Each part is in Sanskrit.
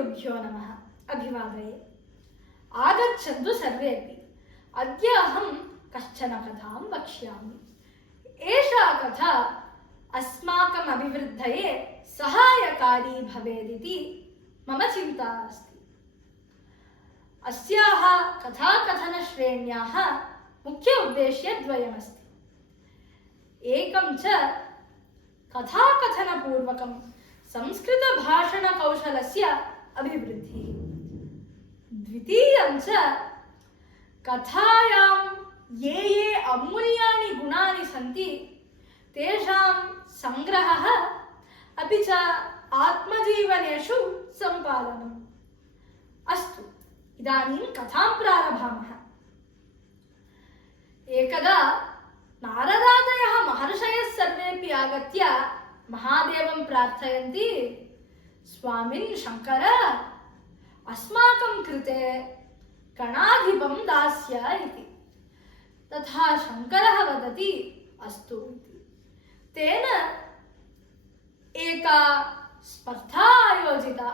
श्रीगुरुभ्यो नमः। अभिवादये। आगच्छन्तु सर्वेपि। अद्य अहं कश्चन कथां वक्ष्यामि। एषा कथा अस्माकम् अभिवृद्धये सहायकारी भवेदिति मम चिन्ता अस्ति। अस्याः कथाकथनश्रेण्याः मुख्य उद्देश्यद्वयमस्ति। एकं च कथाकथनपूर्वकं संस्कृतभाषणकौशलस्य अभिवृद्धिः। द्वितीयं च कथायां ये अमूल्यानि गुणानि सन्ति तेषां सङ्ग्रहः अपि च आत्मजीवनेषु सम्पादनम्। अस्तु, इदानीं कथां प्रारभामः। एकदा नारदादयः महर्षयः सर्वेपि आगत्य महादेवं प्रार्थयन्ति, स्वामिन् शङ्कर, अस्माकं कृते गणाधिपं दास्य इति। तथा शङ्करः वदति, अस्तु इति। तेन एका स्पर्धा आयोजिता।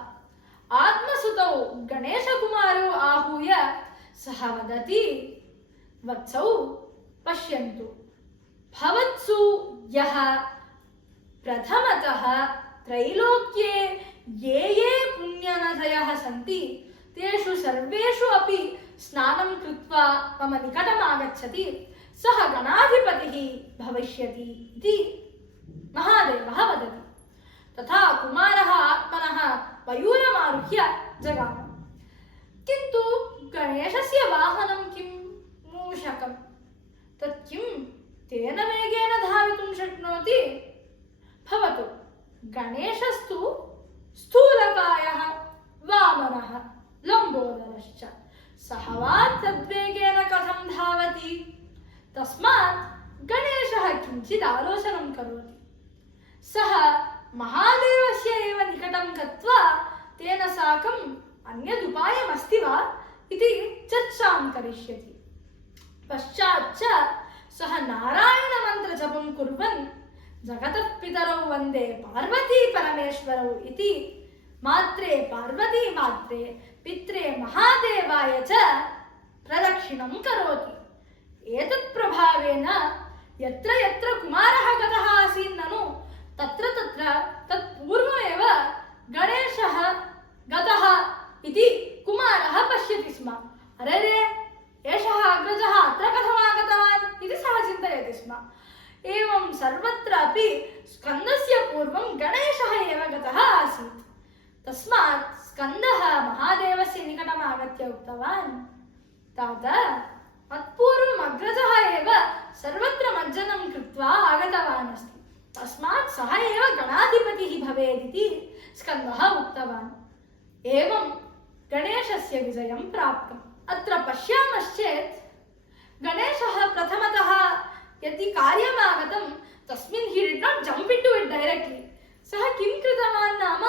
आत्मसुतौ गणेशकुमारौ आहूय सः वदति, वत्सौ पश्यन्तु, भवत्सु यः प्रथमतः त्रैलोक्ये ये पुण्यनदयः सन्ति तेषु सर्वेषु अपि स्नानं कृत्वा मम निकटम् आगच्छति, सः गणाधिपतिः भविष्यति इति महादेवः वदति। तथा कुमारः आत्मनः मयूरमारुह्य जगाम। किन्तु गणेशस्य वाहनं किं? मूषकं। तत् किं तेन वेगेन धावितुं शक्नोति? भवतु, गणेशस्तु स्थूलकायः, वामनः, लम्बोदरश्च, सः वा तद्वेगेन कथं धावति? तस्मात् गणेशः किञ्चित् आलोचनं करोति। सः महादेवस्य एव निकटं गत्वा तेन साकम् अन्यदुपायमस्ति वा इति चर्चां करिष्यति। पश्चाच्च सः नारायणमन्त्रजपं कुर्वन् जगतः पितरौ वन्दे पार्वती परमेश्वरौ इति मात्रे पार्वती मात्रे पित्रे महादेवाय च प्रदक्षिणं करोति। एतत् प्रभावेन यत्र यत्र कुमारः गतः आसीत् ननु तत्र तत्र तत्पूर्वमेव गणेशः गतः इति कुमारः पश्यति स्म। अरे रे, एषः अग्रजः अत्र कथम् आगतवान् इति सः चिन्तयति स्म। एवं सर्वत्र अपि स्कन्दस्य पूर्वं गणेशः एव गतः आसीत्। तस्मात् स्कन्दः महादेवस्य निकटम् आगत्य उक्तवान्, तात, मत्पूर्वम् अग्रजः एव सर्वत्र मज्जनं कृत्वा आगतवान् अस्ति, तस्मात् सः एव गणाधिपतिः भवेदिति स्कन्दः उक्तवान्। एवं गणेशस्य विजयं प्राप्तम्। अत्र पश्यामश्चेत् गणेशः प्रथमतः यदि कार्यम् आगतं तस्मिन् he did not jump into it directly. सः किं कृतवान् नाम,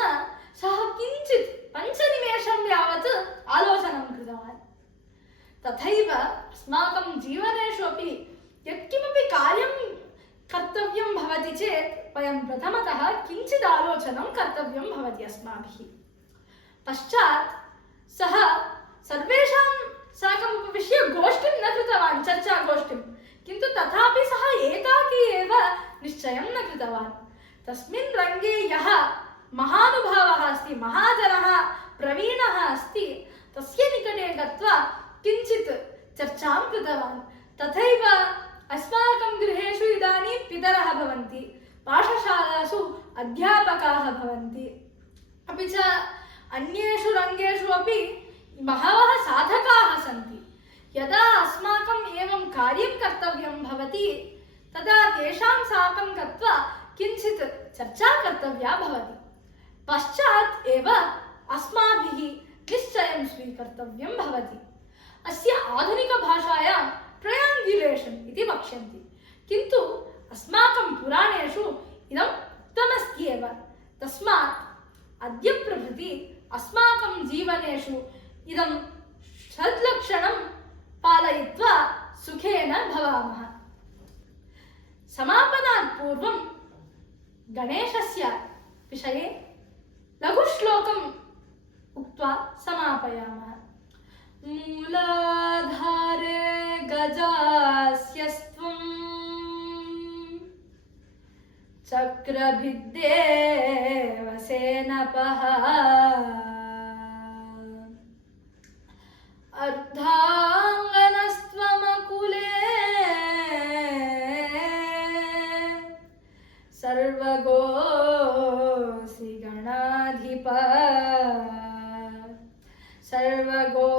सः किञ्चित् 5 निमेषं यावत् आलोचनं कृतवान्। तथैव अस्माकं जीवनेषु अपि यत्किमपि कार्यं कर्तव्यं भवति चेत् वयं प्रथमतः किञ्चित् आलोचनं कर्तव्यं भवति अस्माभिः। पश्चात् सः सर्वेषां साकम् उपविश्य गोष्ठीं न कृतवान्, चर्चागोष्ठीं, किन्तु तथापि सः एकाकी एव निश्चयं न कृतवान्। तस्मिन् रङ्गे यः महानुभावः अस्ति, महाजनः, प्रवीणः अस्ति, तस्य निकटे गत्वा किञ्चित् चर्चां कृतवान्। तथैव अस्माकं गृहेषु इदानीं पितरः भवन्ति, पाठशालासु अध्यापकाः भवन्ति, अपि च अन्येषु रङ्गेषु अपि बहवः साधकाः सन्ति। यदा अस्माकम् एवं कार्यं कर्तव्यं भवति तदा तेषां साकं गत्वा किञ्चित् चर्चा कर्तव्या भवति। पश्चात् एव अस्माभिः निश्चयं स्वीकर्तव्यं भवति। अस्य आधुनिकभाषायां ट्रयाङ्ग्युलेशन् इति वक्ष्यन्ति, किन्तु अस्माकं पुराणेषु इदम् उक्तमस्ति एव। तस्मात् अद्य प्रभृति अस्माकं जीवनेषु इदं षड्लक्षणं पालयित्वा सुखेन भवामः। समापनात् पूर्वं गणेशस्य विषये लघुश्लोकम् कृत्वा समापयामः। मूलाधारे गजास्यस्त्वं चक्रभिद्देव सेनपः अर्धाङ्गनस्त्वमकुले सर्वगोऽसि गणाधिपः सर्वगो